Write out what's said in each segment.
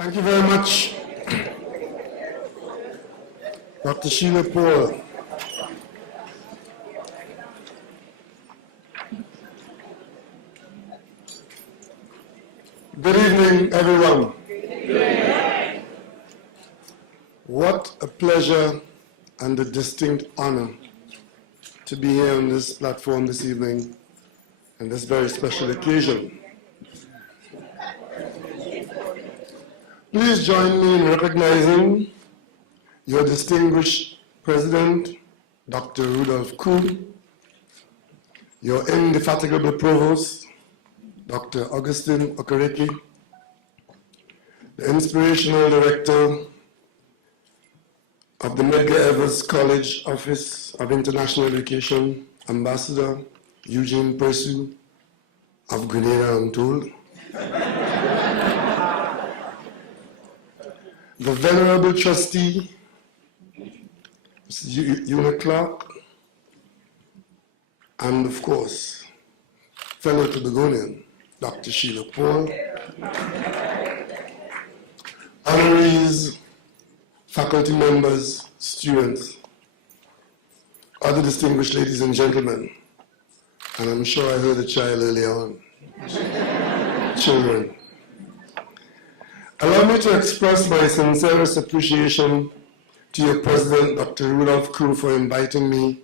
Thank you very much, Dr. Sheila Paul. Good evening, everyone. What a pleasure and a distinct honor to be here on this platform this evening on this very special occasion. Please join me in recognizing your distinguished President, Dr. Rudolph Koo, your indefatigable Provost, Dr. Augustine Okereke, the inspirational Director of the Medgar Evers College Office of International Education, Ambassador Eugene Persu of Grenada Untold, the Venerable Trustee, Mr. Una Clark, and of course, fellow Tobagonian, Dr. Sheila Paul, honorees, faculty members, students, other distinguished ladies and gentlemen, and I'm sure I heard a child earlier on, children. Allow me to express my sincerest appreciation to your President, Dr. Rudolph Koo, for inviting me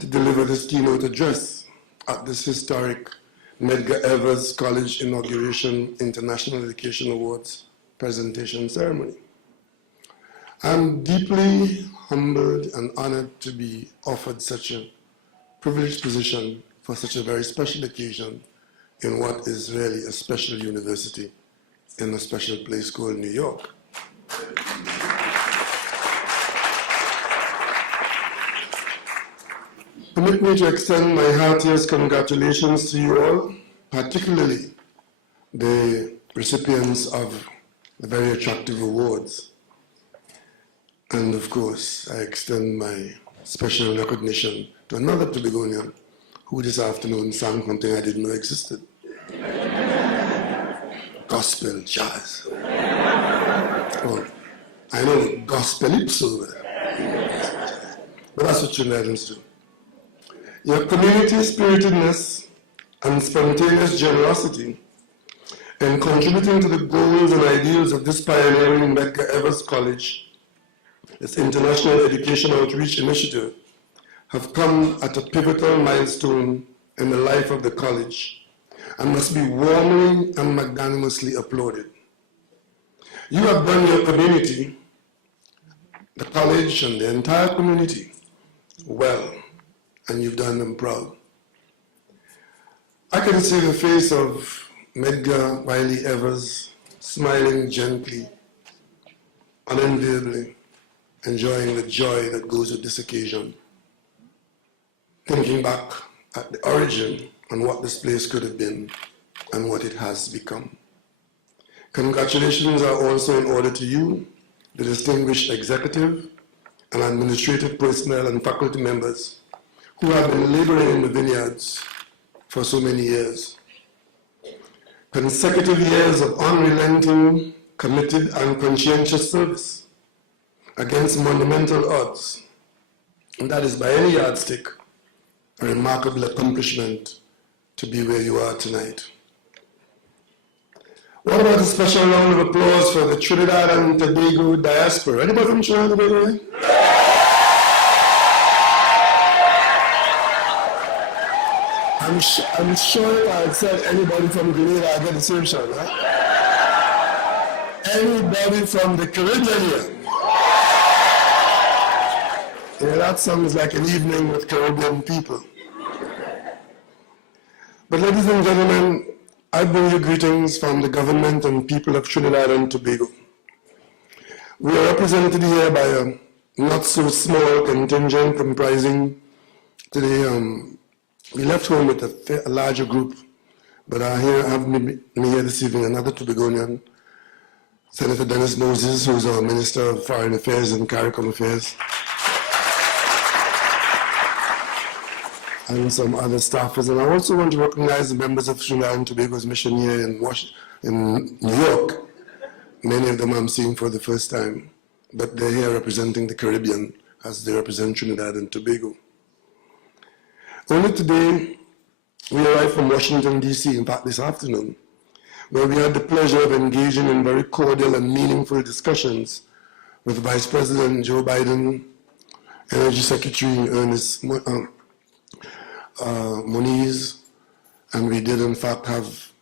to deliver this keynote address at this historic Medgar Evers College Inauguration International Education Awards presentation ceremony. I'm deeply humbled and honored to be offered such a privileged position for such a very special occasion in what is really a special university in a special place called New York. Permit me to extend my heartiest congratulations to you all, particularly the recipients of the very attractive awards. And of course, I extend my special recognition to another Tobagonian who this afternoon sang something I didn't know existed. Gospel jazz. Oh, I know gospel ipso, but that's what Trinidadians do. Your community spiritedness and spontaneous generosity in contributing to the goals and ideals of this pioneering Medgar Evers College, its international education outreach initiative, have come at a pivotal milestone in the life of the college and must be warmly and magnanimously applauded. You have done your community, the college and the entire community, well, and you've done them proud. I can see the face of Medgar Wiley Evers smiling gently, unenviably, enjoying the joy that goes with this occasion, thinking back at the origin and what this place could have been and what it has become. Congratulations are also in order to you, the distinguished executive and administrative personnel and faculty members who have been laboring in the vineyards for so many years. Consecutive years of unrelenting, committed, and conscientious service against monumental odds, and that is by any yardstick a remarkable accomplishment to be where you are tonight. What about a special round of applause for the Trinidad and Tobago diaspora? Anybody from Trinidad and Tobago? I'm sure if I had said anybody from Grenada, I'd get the same shout, right? Anybody from the Caribbean here? Yeah, that sounds like an evening with Caribbean people. But ladies and gentlemen, I bring you greetings from the government and people of Trinidad and Tobago. We are represented here by a not so small contingent comprising today, we left home with a larger group, but I have me here this evening another Tobagonian, Senator Dennis Moses, who is our Minister of Foreign Affairs and CARICOM Affairs, and some other staffers. And I also want to recognize the members of Trinidad and Tobago's mission here in New York, Many of them I'm seeing for the first time, but they're here representing the Caribbean as they represent Trinidad and Tobago. Only today, we arrived from Washington, D.C., in fact, this afternoon, where we had the pleasure of engaging in very cordial and meaningful discussions with Vice President Joe Biden, Energy Secretary Ernest Moniz, and we did in fact have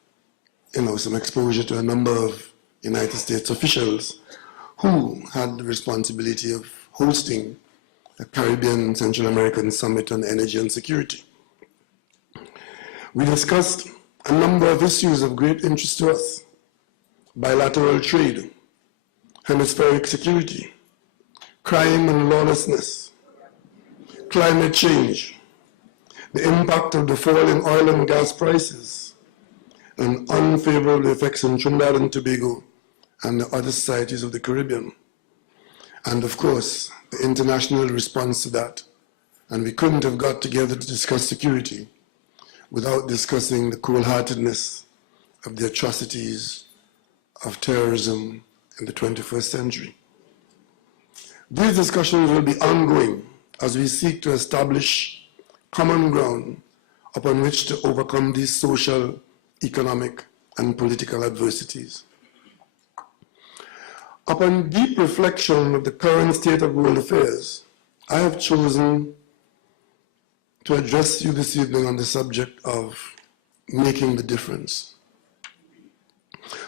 some exposure to a number of United States officials who had the responsibility of hosting a Caribbean Central American Summit on energy and security. We discussed a number of issues of great interest to us: bilateral trade, hemispheric security, crime and lawlessness, climate change, the impact of the fall in oil and gas prices, and unfavorable effects in Trinidad and Tobago and the other societies of the Caribbean. And of course, the international response to that. And we couldn't have got together to discuss security without discussing the cold-heartedness of the atrocities of terrorism in the 21st century. These discussions will be ongoing as we seek to establish common ground upon which to overcome these social, economic, and political adversities. Upon deep reflection of the current state of world affairs, I have chosen to address you this evening on the subject of making the difference.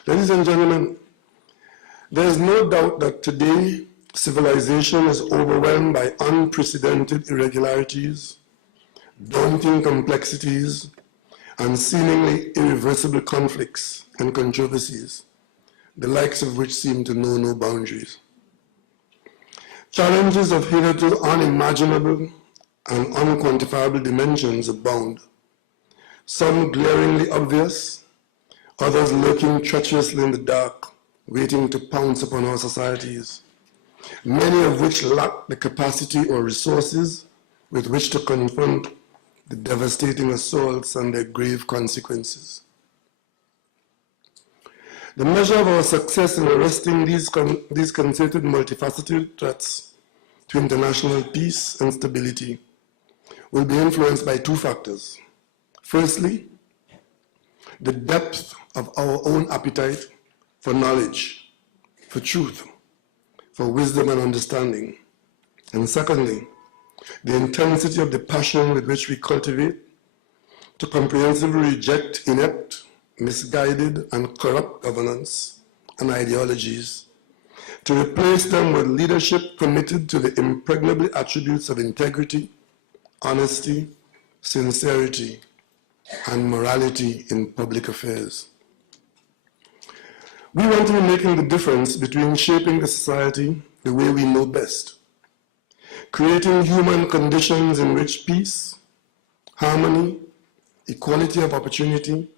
Ladies and gentlemen, there is no doubt that today civilization is overwhelmed by unprecedented irregularities, daunting complexities, and seemingly irreversible conflicts and controversies, the likes of which seem to know no boundaries. Challenges of hitherto unimaginable and unquantifiable dimensions abound, some glaringly obvious, others lurking treacherously in the dark, waiting to pounce upon our societies, many of which lack the capacity or resources with which to confront the devastating assaults and their grave consequences. The measure of our success in arresting these concerted multifaceted threats to international peace and stability will be influenced by two factors. Firstly, the depth of our own appetite for knowledge, for truth, for wisdom and understanding. And secondly, the intensity of the passion with which we cultivate to comprehensively reject inept, misguided, and corrupt governance and ideologies, to replace them with leadership committed to the impregnable attributes of integrity, honesty, sincerity, and morality in public affairs. We want to be making the difference between shaping the society the way we know best, creating human conditions in which peace, harmony, equality of opportunity,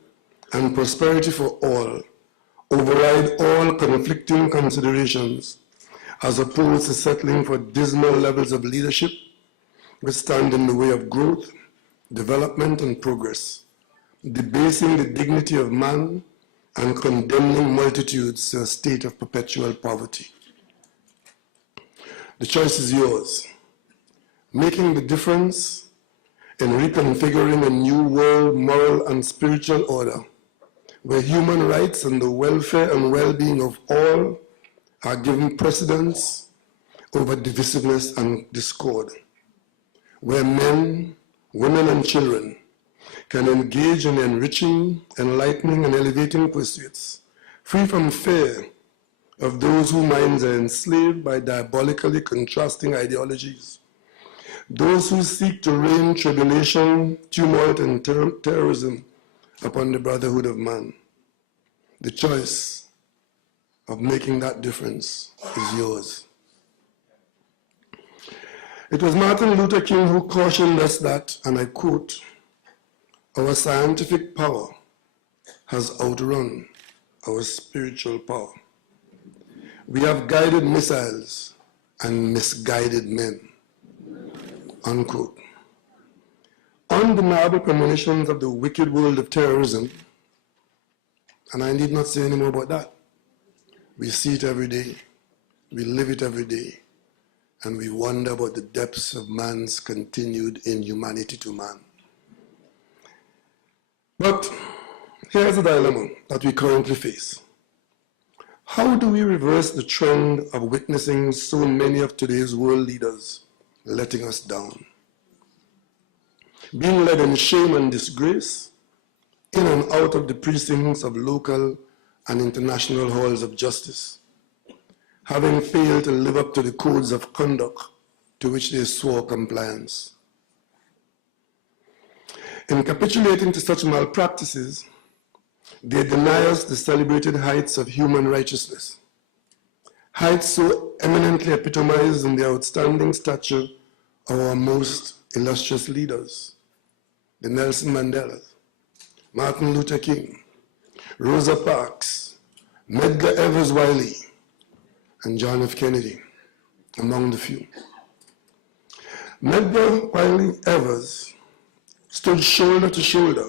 and prosperity for all override all conflicting considerations, as opposed to settling for dismal levels of leadership which stand in the way of growth, development, and progress, debasing the dignity of man and condemning multitudes to a state of perpetual poverty. The choice is yours. Making the difference in reconfiguring a new world moral and spiritual order, where human rights and the welfare and well-being of all are given precedence over divisiveness and discord, where men, women, and children can engage in enriching, enlightening, and elevating pursuits, free from fear of those whose minds are enslaved by diabolically contrasting ideologies, those who seek to rain tribulation, tumult, and terrorism upon the brotherhood of man. The choice of making that difference is yours. It was Martin Luther King who cautioned us that, and I quote, "Our scientific power has outrun our spiritual power. We have guided missiles and misguided men," unquote. Undeniable premonitions of the wicked world of terrorism, and I need not say any more about that, We see it every day, we live it every day, and we wonder about the depths of man's continued inhumanity to man. But here's the dilemma that we currently face. How do we reverse the trend of witnessing so many of today's world leaders letting us down? Being led in shame and disgrace, in and out of the precincts of local and international halls of justice, having failed to live up to the codes of conduct to which they swore compliance. In capitulating to such malpractices, they deny us the celebrated heights of human righteousness, heights so eminently epitomized in the outstanding stature of our most illustrious leaders, the Nelson Mandelas, Martin Luther King, Rosa Parks, Medgar Evers Wiley, and John F. Kennedy, among the few. Medgar Wiley Evers stood shoulder to shoulder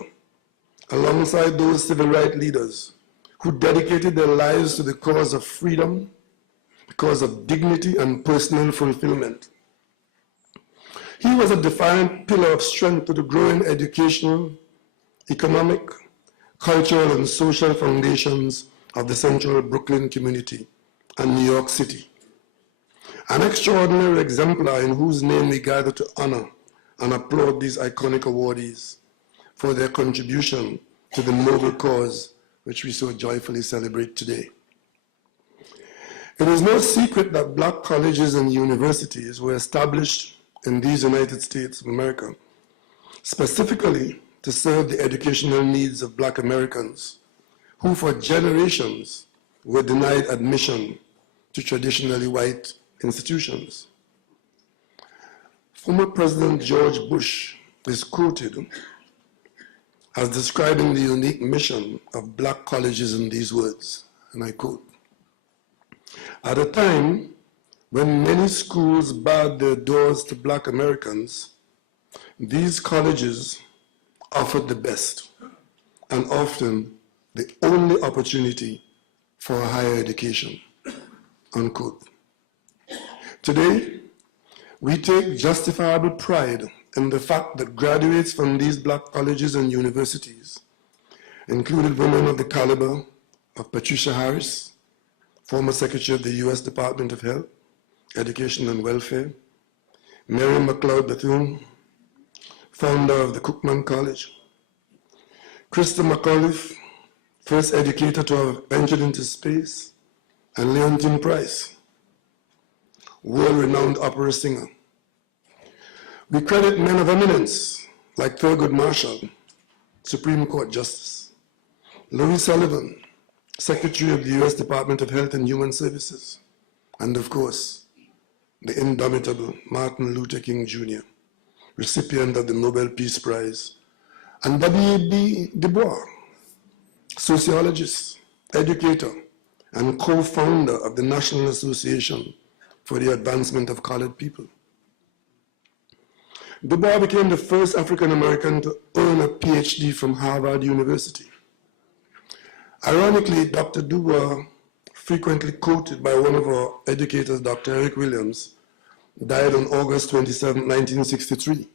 alongside those civil rights leaders who dedicated their lives to the cause of freedom, the cause of dignity and personal fulfillment. He was a defiant pillar of strength to the growing educational, economic, cultural, and social foundations of the central Brooklyn community and New York City. An extraordinary exemplar in whose name we gather to honor and applaud these iconic awardees for their contribution to the noble cause which we so joyfully celebrate today. It is no secret that black colleges and universities were established in these United States of America, specifically to serve the educational needs of black Americans who for generations were denied admission to traditionally white institutions. Former President George Bush is quoted as describing the unique mission of black colleges in these words, and I quote, "At a time when many schools barred their doors to black Americans, these colleges offered the best and often the only opportunity for a higher education," unquote. Today, we take justifiable pride in the fact that graduates from these black colleges and universities included women of the caliber of Patricia Harris, former Secretary of the U.S. Department of Health, Education and Welfare, Mary McLeod Bethune, founder of the Cookman College, Krista McAuliffe, first educator to have ventured into space, and Leontine Price, world-renowned opera singer. We credit men of eminence like Thurgood Marshall, Supreme Court Justice, Louis Sullivan, Secretary of the U.S. Department of Health and Human Services, and of course, the indomitable Martin Luther King Jr., recipient of the Nobel Peace Prize, and W.E.B. Du Bois, sociologist, educator, and co-founder of the National Association for the Advancement of Colored People. Du Bois became the first African American to earn a PhD from Harvard University. Ironically, Dr. Du Bois, frequently quoted by one of our educators, Dr. Eric Williams, died on August 27, 1963,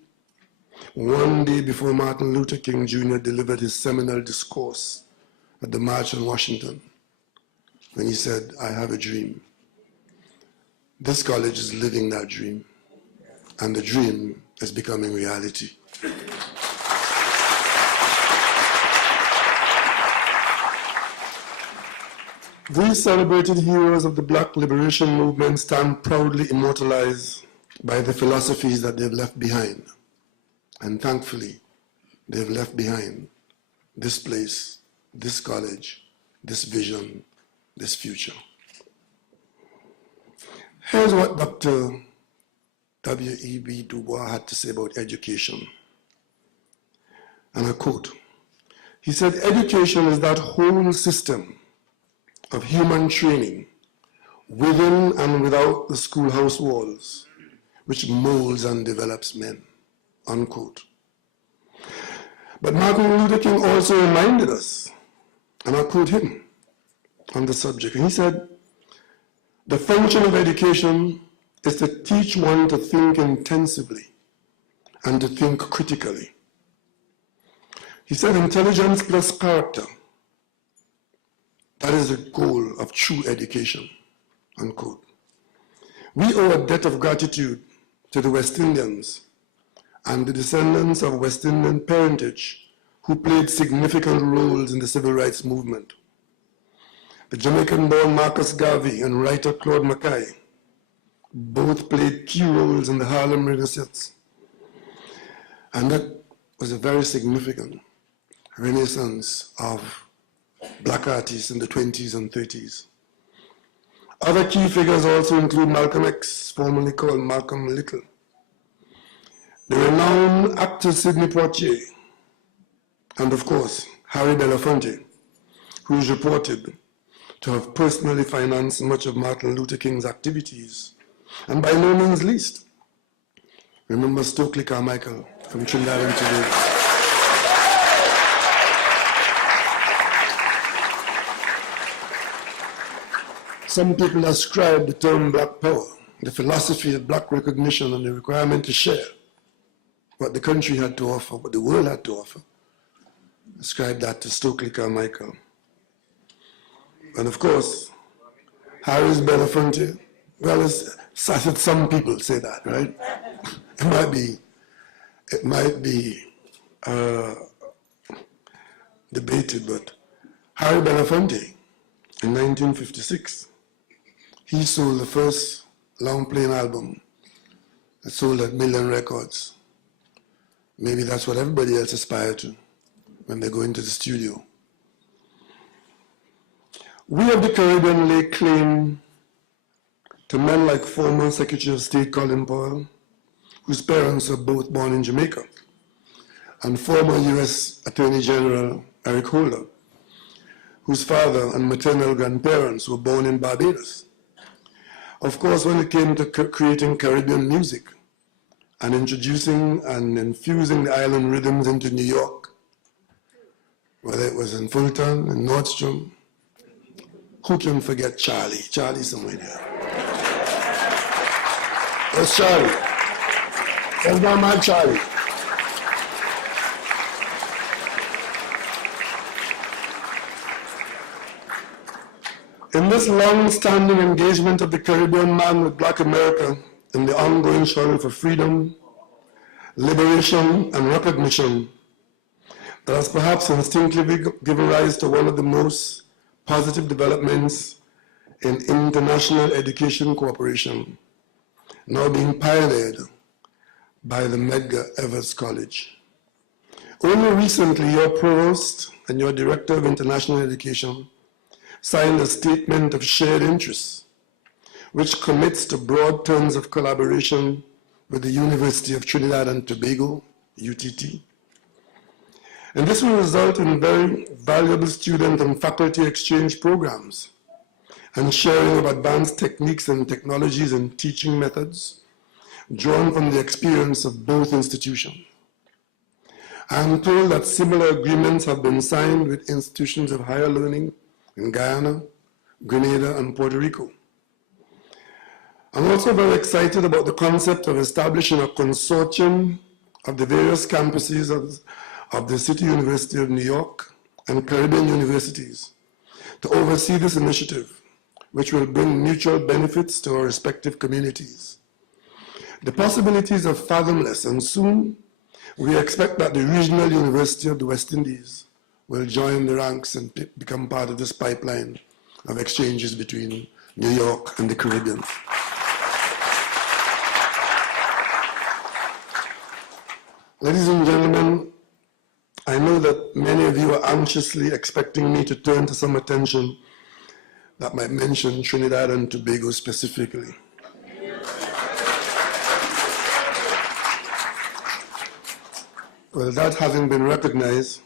one day before Martin Luther King Jr. delivered his seminal discourse at the March on Washington, when he said, "I have a dream." This college is living that dream, and the dream is becoming reality. These celebrated heroes of the Black liberation movement stand proudly immortalized by the philosophies that they've left behind. And thankfully, they've left behind this place, this college, this vision, this future. Here's what Dr. W.E.B. Du Bois had to say about education. And I quote, he said, "Education is that whole system of human training within and without the schoolhouse walls, which molds and develops men," unquote. But Martin Luther King also reminded us, and I'll quote him on the subject, and he said, The function of education is to teach one to think intensively and to think critically. He said, intelligence plus character, that is the goal of true education, unquote. We owe a debt of gratitude to the West Indians and the descendants of West Indian parentage who played significant roles in the civil rights movement. The Jamaican-born Marcus Garvey and writer Claude Mackay both played key roles in the Harlem Renaissance. And that was a very significant renaissance of black artists in the 20s and 30s. Other key figures also include Malcolm X, formerly called Malcolm Little, the renowned actor Sidney Poitier, and of course, Harry Belafonte, who is reported to have personally financed much of Martin Luther King's activities. And by no means least, remember Stokely Carmichael from Trinidad and Tobago. Some people ascribe the term Black Power, the philosophy of black recognition and the requirement to share what the country had to offer, what the world had to offer. Ascribe that to Stokely Carmichael. And of course, Harry Belafonte, well, some people say that, right? It might be debated, but Harry Belafonte, in 1956, he sold the first long-playing album that sold at million records. Maybe that's what everybody else aspires to when they go into the studio. We of the Caribbean lay claim to men like former Secretary of State Colin Powell, whose parents were both born in Jamaica, and former U.S. Attorney General Eric Holder, whose father and maternal grandparents were born in Barbados. Of course, when it came to creating Caribbean music and introducing and infusing the island rhythms into New York, whether it was in Fulton, in Nordstrom, who can forget Charlie? Charlie somewhere there. Where's Charlie? Where's my man Charlie? In this long-standing engagement of the Caribbean man with Black America in the ongoing struggle for freedom, liberation, and recognition, that has perhaps instinctively given rise to one of the most positive developments in international education cooperation, now being pioneered by the Medgar Evers College. Only recently, your provost and your director of international education signed a statement of shared interests, which commits to broad terms of collaboration with the University of Trinidad and Tobago, UTT. And this will result in very valuable student and faculty exchange programs and sharing of advanced techniques and technologies and teaching methods drawn from the experience of both institutions. I am told that similar agreements have been signed with institutions of higher learning in Guyana, Grenada, and Puerto Rico. I'm also very excited about the concept of establishing a consortium of the various campuses of the City University of New York and Caribbean universities to oversee this initiative, which will bring mutual benefits to our respective communities. The possibilities are fathomless, and soon we expect that the Regional University of the West Indies will join the ranks and become part of this pipeline of exchanges between New York and the Caribbean. Ladies and gentlemen, I know that many of you are anxiously expecting me to turn to some attention that might mention Trinidad and Tobago specifically. Well, that having been recognized,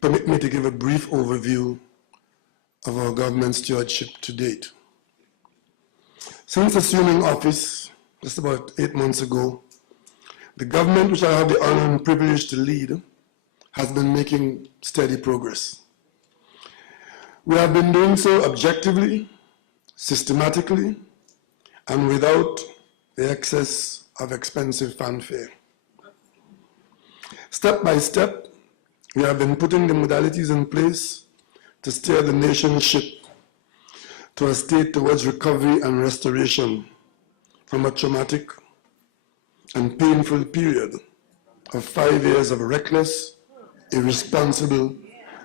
permit me to give a brief overview of our government stewardship to date. Since assuming office just about 8 months ago, the government which I have the honor and privilege to lead has been making steady progress. We have been doing so objectively, systematically, and without the excess of expensive fanfare. Step by step, we have been putting the modalities in place to steer the nation's ship to a state towards recovery and restoration from a traumatic and painful period of 5 years of reckless, irresponsible,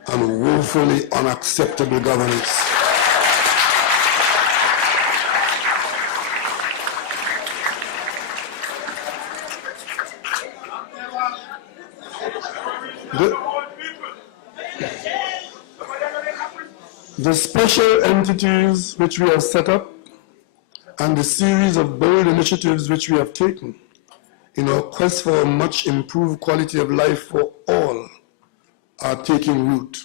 and woefully unacceptable governance. The special entities which we have set up and the series of bold initiatives which we have taken in our quest for a much improved quality of life for all are taking root.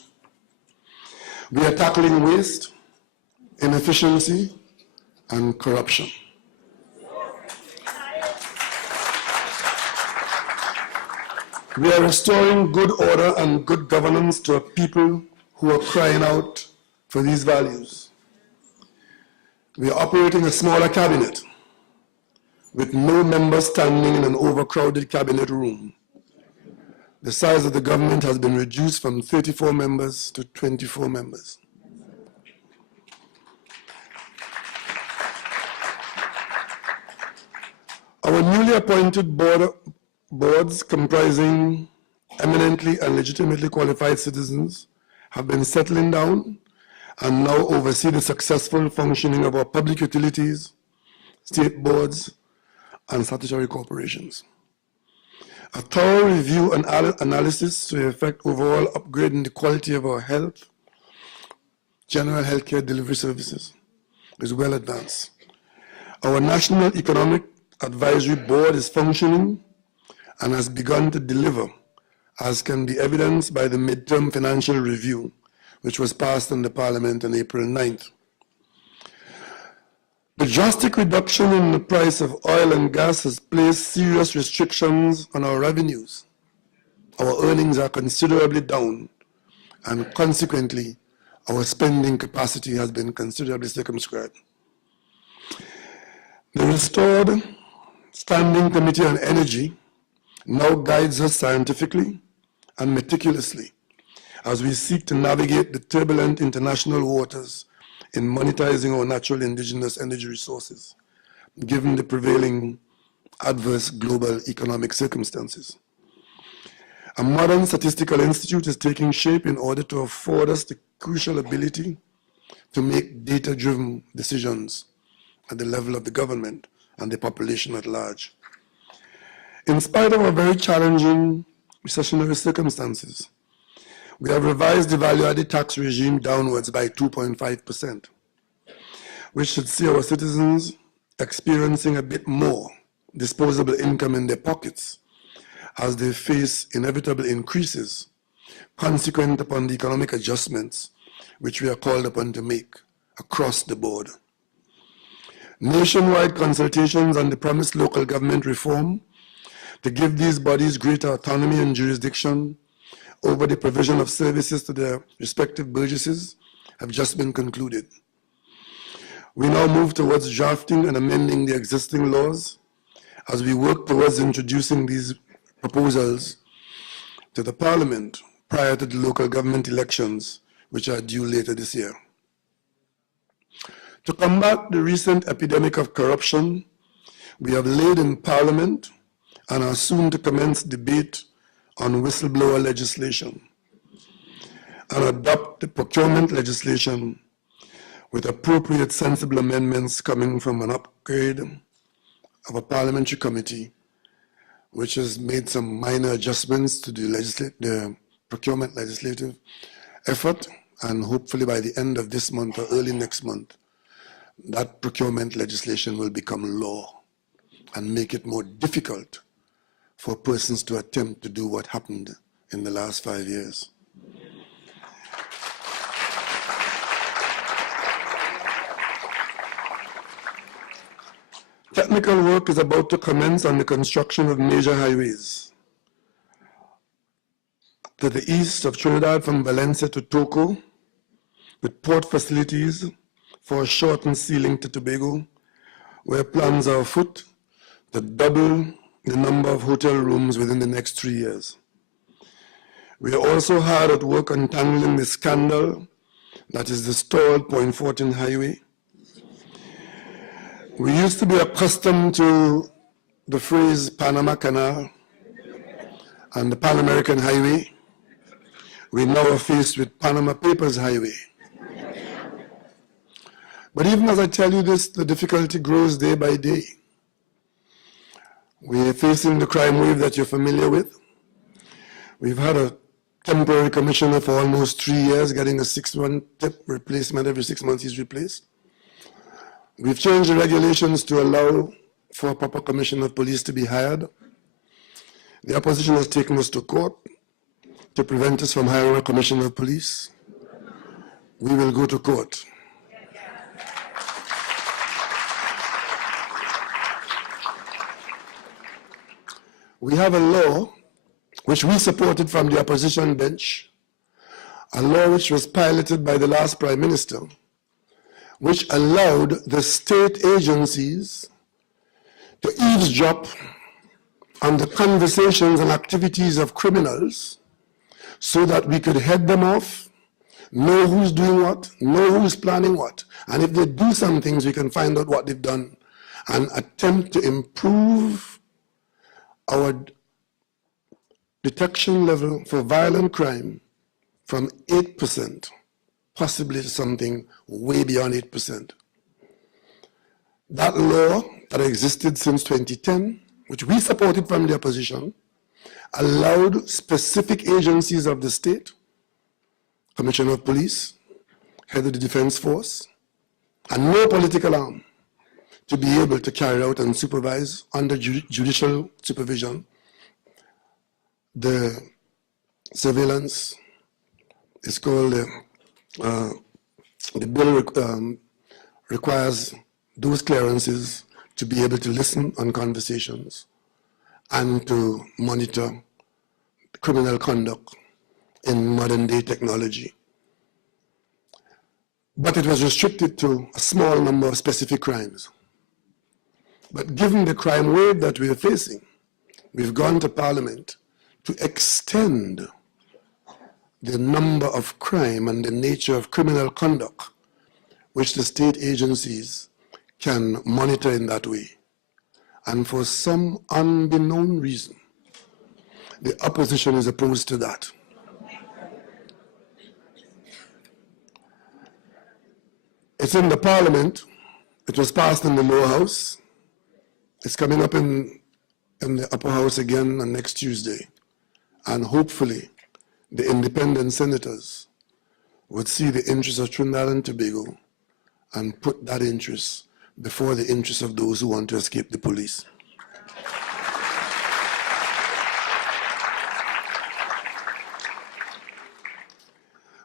We are tackling waste, inefficiency, and corruption. We are restoring good order and good governance to a people who are crying out for these values. We are operating a smaller cabinet with no members standing in an overcrowded cabinet room. The size of the government has been reduced from 34 members to 24 members. Our newly appointed boards comprising eminently and legitimately qualified citizens have been settling down and now oversee the successful functioning of our public utilities, state boards, and statutory corporations. A thorough review and analysis to effect overall upgrading the quality of our health, general healthcare delivery services is well advanced. Our National Economic Advisory Board is functioning and has begun to deliver, as can be evidenced by the midterm financial review, which was passed in the Parliament on April 9th. The drastic reduction in the price of oil and gas has placed serious restrictions on our revenues. Our earnings are considerably down, and consequently, our spending capacity has been considerably circumscribed. The restored Standing Committee on Energy now guides us scientifically and meticulously as we seek to navigate the turbulent international waters in monetizing our natural indigenous energy resources, given the prevailing adverse global economic circumstances. A modern statistical institute is taking shape in order to afford us the crucial ability to make data-driven decisions at the level of the government and the population at large. In spite of our very challenging recessionary circumstances, we have revised the value-added tax regime downwards by 2.5%, which should see our citizens experiencing a bit more disposable income in their pockets as they face inevitable increases consequent upon the economic adjustments which we are called upon to make across the board. Nationwide consultations on the promised local government reform to give these bodies greater autonomy and jurisdiction over the provision of services to their respective burgesses have just been concluded. We now move towards drafting and amending the existing laws as we work towards introducing these proposals to the Parliament prior to the local government elections, which are due later this year. To combat the recent epidemic of corruption, we have laid in Parliament and are soon to commence debate on whistleblower legislation and adopt the procurement legislation with appropriate sensible amendments coming from an upgrade of a parliamentary committee which has made some minor adjustments to the procurement legislative effort, and hopefully by the end of this month or early next month, that procurement legislation will become law and make it more difficult for persons to attempt to do what happened in the last 5 years. Technical work is about to commence on the construction of major highways to the east of Trinidad from Valencia to Toco, with port facilities for a shortened ceiling to Tobago, where plans are afoot to double the number of hotel rooms within the next 3 years. We are also hard at work untangling the scandal that is the stalled Point 14 highway. We used to be accustomed to the phrase Panama Canal and the Pan American Highway. We now are faced with Panama Papers Highway. But even as I tell you this, the difficulty grows day by day. We are facing the crime wave that you're familiar with. We've had a temporary commissioner for almost 3 years, getting a 6-month replacement. Every 6 months he's replaced. We've changed the regulations to allow for a proper commissioner of police to be hired. The opposition has taken us to court to prevent us from hiring a commissioner of police. We will go to court. We have a law which we supported from the opposition bench, a law which was piloted by the last Prime Minister, which allowed the state agencies to eavesdrop on the conversations and activities of criminals so that we could head them off, know who's doing what, know who's planning what, and if they do some things, we can find out what they've done and attempt to improve our detection level for violent crime from 8%, possibly to something way beyond 8%. That law that existed since 2010, which we supported from the opposition, allowed specific agencies of the state, Commissioner of Police, Head of the Defense Force, and no political arm to be able to carry out and supervise under judicial supervision the surveillance. It's called the bill requires those clearances to be able to listen on conversations and to monitor criminal conduct in modern day technology. But it was restricted to a small number of specific crimes. But given the crime wave that we are facing, we've gone to Parliament to extend the number of crime and the nature of criminal conduct which the state agencies can monitor in that way. And for some unbeknown reason, the opposition is opposed to that. It's in the Parliament. It was passed in the lower house. It's coming up in the upper house again on next Tuesday. And hopefully, the independent senators would see the interests of Trinidad and Tobago and put that interest before the interests of those who want to escape the police.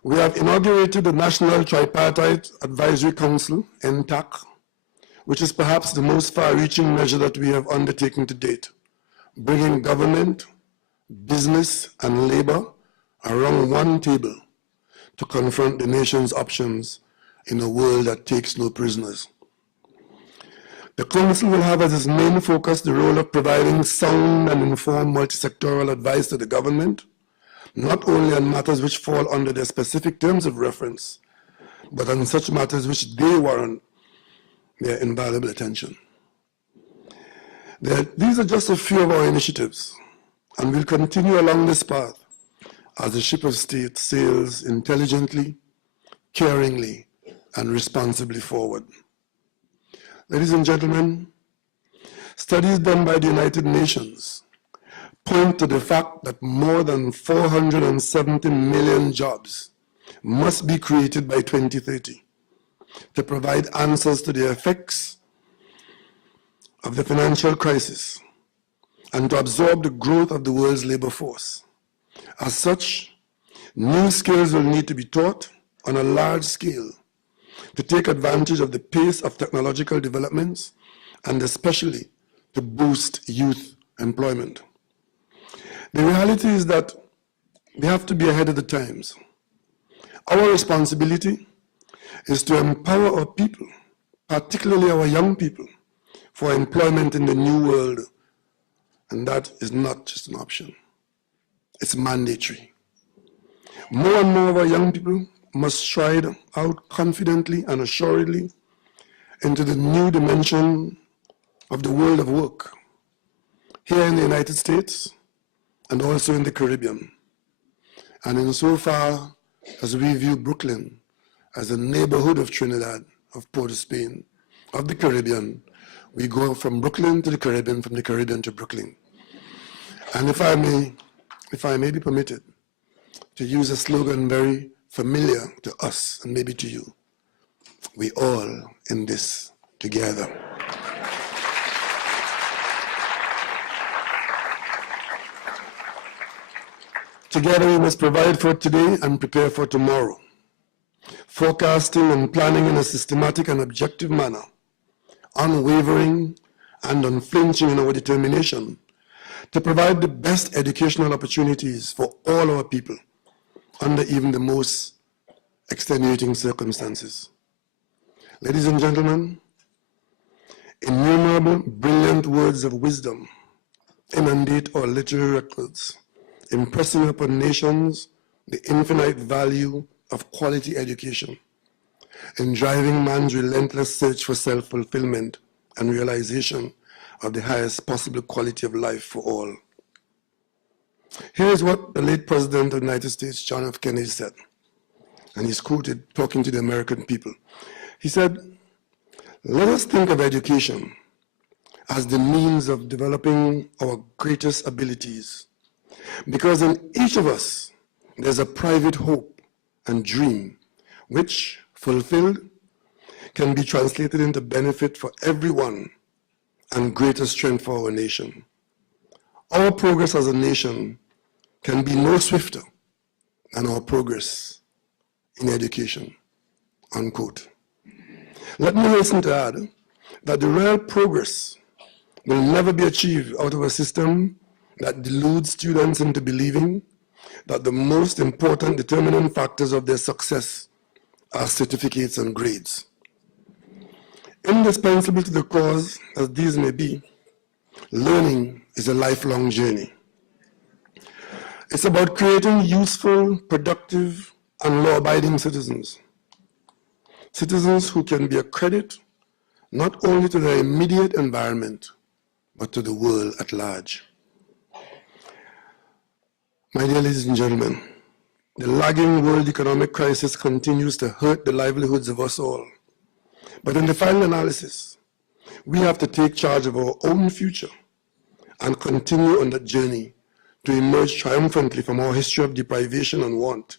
We have inaugurated the National Tripartite Advisory Council, NTAC, which is perhaps the most far-reaching measure that we have undertaken to date, bringing government, business, and labor around one table to confront the nation's options in a world that takes no prisoners. The Council will have as its main focus the role of providing sound and informed multi-sectoral advice to the government, not only on matters which fall under their specific terms of reference, but on such matters which they warrant their invaluable attention. These are just a few of our initiatives, and we'll continue along this path as the ship of state sails intelligently, caringly, and responsibly forward. Ladies and gentlemen, studies done by the United Nations point to the fact that more than 470 million jobs must be created by 2030 to provide answers to the effects of the financial crisis and to absorb the growth of the world's labor force. As such, new skills will need to be taught on a large scale to take advantage of the pace of technological developments and especially to boost youth employment. The reality is that we have to be ahead of the times. Our responsibility is to empower our people, particularly our young people, for employment in the new world. And that is not just an option. It's mandatory. More and more of our young people must stride out confidently and assuredly into the new dimension of the world of work, here in the United States and also in the Caribbean. And insofar as we view Brooklyn as a neighborhood of Trinidad, of Port of Spain, of the Caribbean, we go from Brooklyn to the Caribbean, from the Caribbean to Brooklyn. And if I may be permitted to use a slogan very familiar to us and maybe to you, we all in this together. Together we must provide for today and prepare for tomorrow, forecasting and planning in a systematic and objective manner, unwavering and unflinching in our determination to provide the best educational opportunities for all our people under even the most extenuating circumstances. Ladies and gentlemen, innumerable brilliant words of wisdom inundate our literary records, impressing upon nations the infinite value of quality education in driving man's relentless search for self-fulfillment and realization of the highest possible quality of life for all. Here is what the late President of the United States, John F. Kennedy, said, and he's quoted talking to the American people. He said, "Let us think of education as the means of developing our greatest abilities, because in each of us there's a private hope and dream which, fulfilled, can be translated into benefit for everyone and greater strength for our nation. Our progress as a nation can be no swifter than our progress in education," unquote. Let me hasten to add that the real progress will never be achieved out of a system that deludes students into believing that the most important determining factors of their success are certificates and grades. Indispensable to the cause as these may be, learning is a lifelong journey. It's about creating useful, productive, and law-abiding citizens. Citizens who can be a credit not only to their immediate environment, but to the world at large. My dear ladies and gentlemen, the lagging world economic crisis continues to hurt the livelihoods of us all. But in the final analysis, we have to take charge of our own future and continue on that journey to emerge triumphantly from our history of deprivation and want,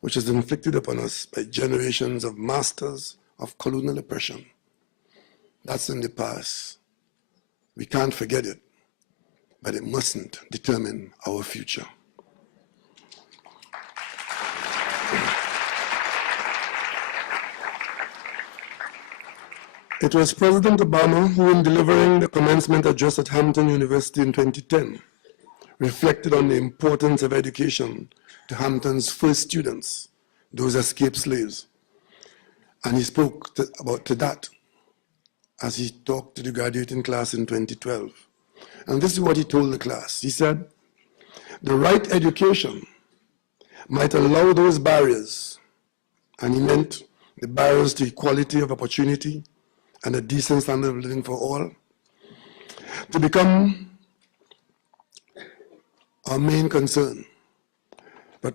which is inflicted upon us by generations of masters of colonial oppression. That's in the past. We can't forget it, but it mustn't determine our future. It was President Obama who, in delivering the commencement address at Hampton University in 2010, reflected on the importance of education to Hampton's first students, those escaped slaves. And he spoke to that as he talked to the graduating class in 2012. And this is what he told the class. He said, "The right education might allow those barriers," and he meant the barriers to equality of opportunity and a decent standard of living for all, to become our main concern. But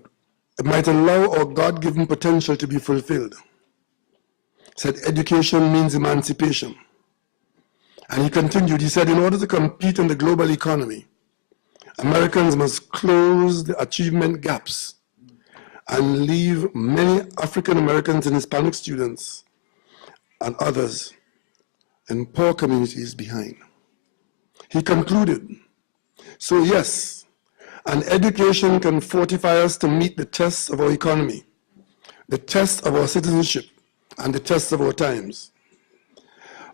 it might allow our God-given potential to be fulfilled. He said education means emancipation. And he continued, he said, in order to compete in the global economy, Americans must close the achievement gaps and leave many African Americans and Hispanic students and others in poor communities behind. He concluded, so yes, an education can fortify us to meet the tests of our economy, the tests of our citizenship, and the tests of our times.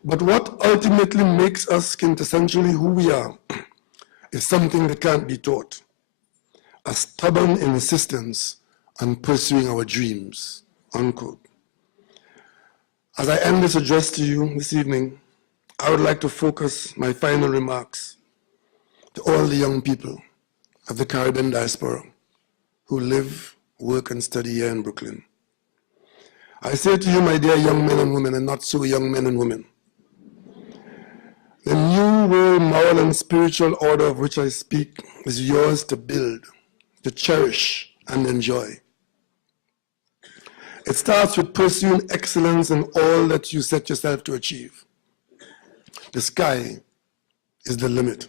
But what ultimately makes us quintessentially who we are is something that can't be taught: a stubborn insistence on pursuing our dreams," unquote. As I end this address to you this evening, I would like to focus my final remarks to all the young people of the Caribbean diaspora who live, work, and study here in Brooklyn. I say to you, my dear young men and women, and not so young men and women, the new world moral and spiritual order of which I speak is yours to build, to cherish, and enjoy. It starts with pursuing excellence in all that you set yourself to achieve. The sky is the limit.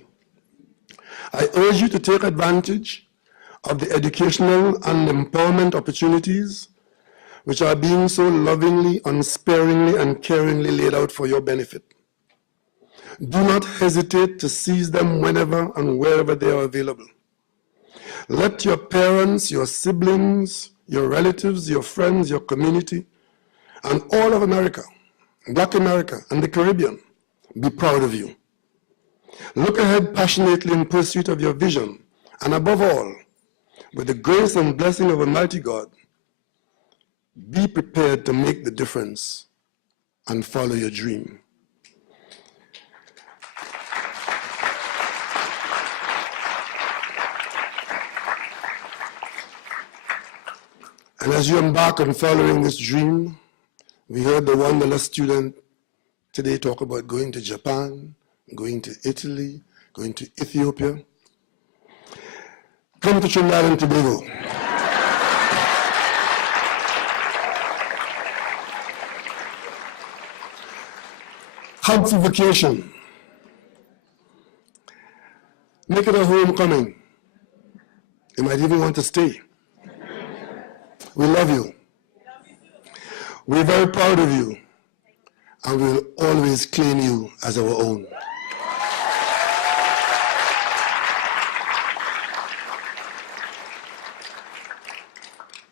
I urge you to take advantage of the educational and empowerment opportunities which are being so lovingly, unsparingly, and caringly laid out for your benefit. Do not hesitate to seize them whenever and wherever they are available. Let your parents, your siblings, your relatives, your friends, your community, and all of America, Black America, and the Caribbean be proud of you. Look ahead passionately in pursuit of your vision, and above all, with the grace and blessing of Almighty God, be prepared to make the difference and follow your dream. And as you embark on following this dream, we heard the wanderlust student today talk about going to Japan, going to Italy, going to Ethiopia. Come to Trinidad and Tobago. Come for vacation. Make it a homecoming. You might even want to stay. We love you. We're very proud of you, and we'll always claim you as our own.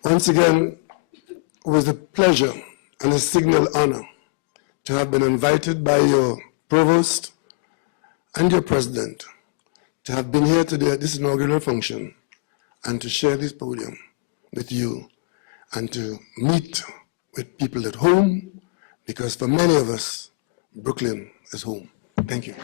Once again, it was a pleasure and a signal honor to have been invited by your provost and your president to have been here today at this inaugural function and to share this podium with you and to meet with people at home, because for many of us, Brooklyn is home. Thank you.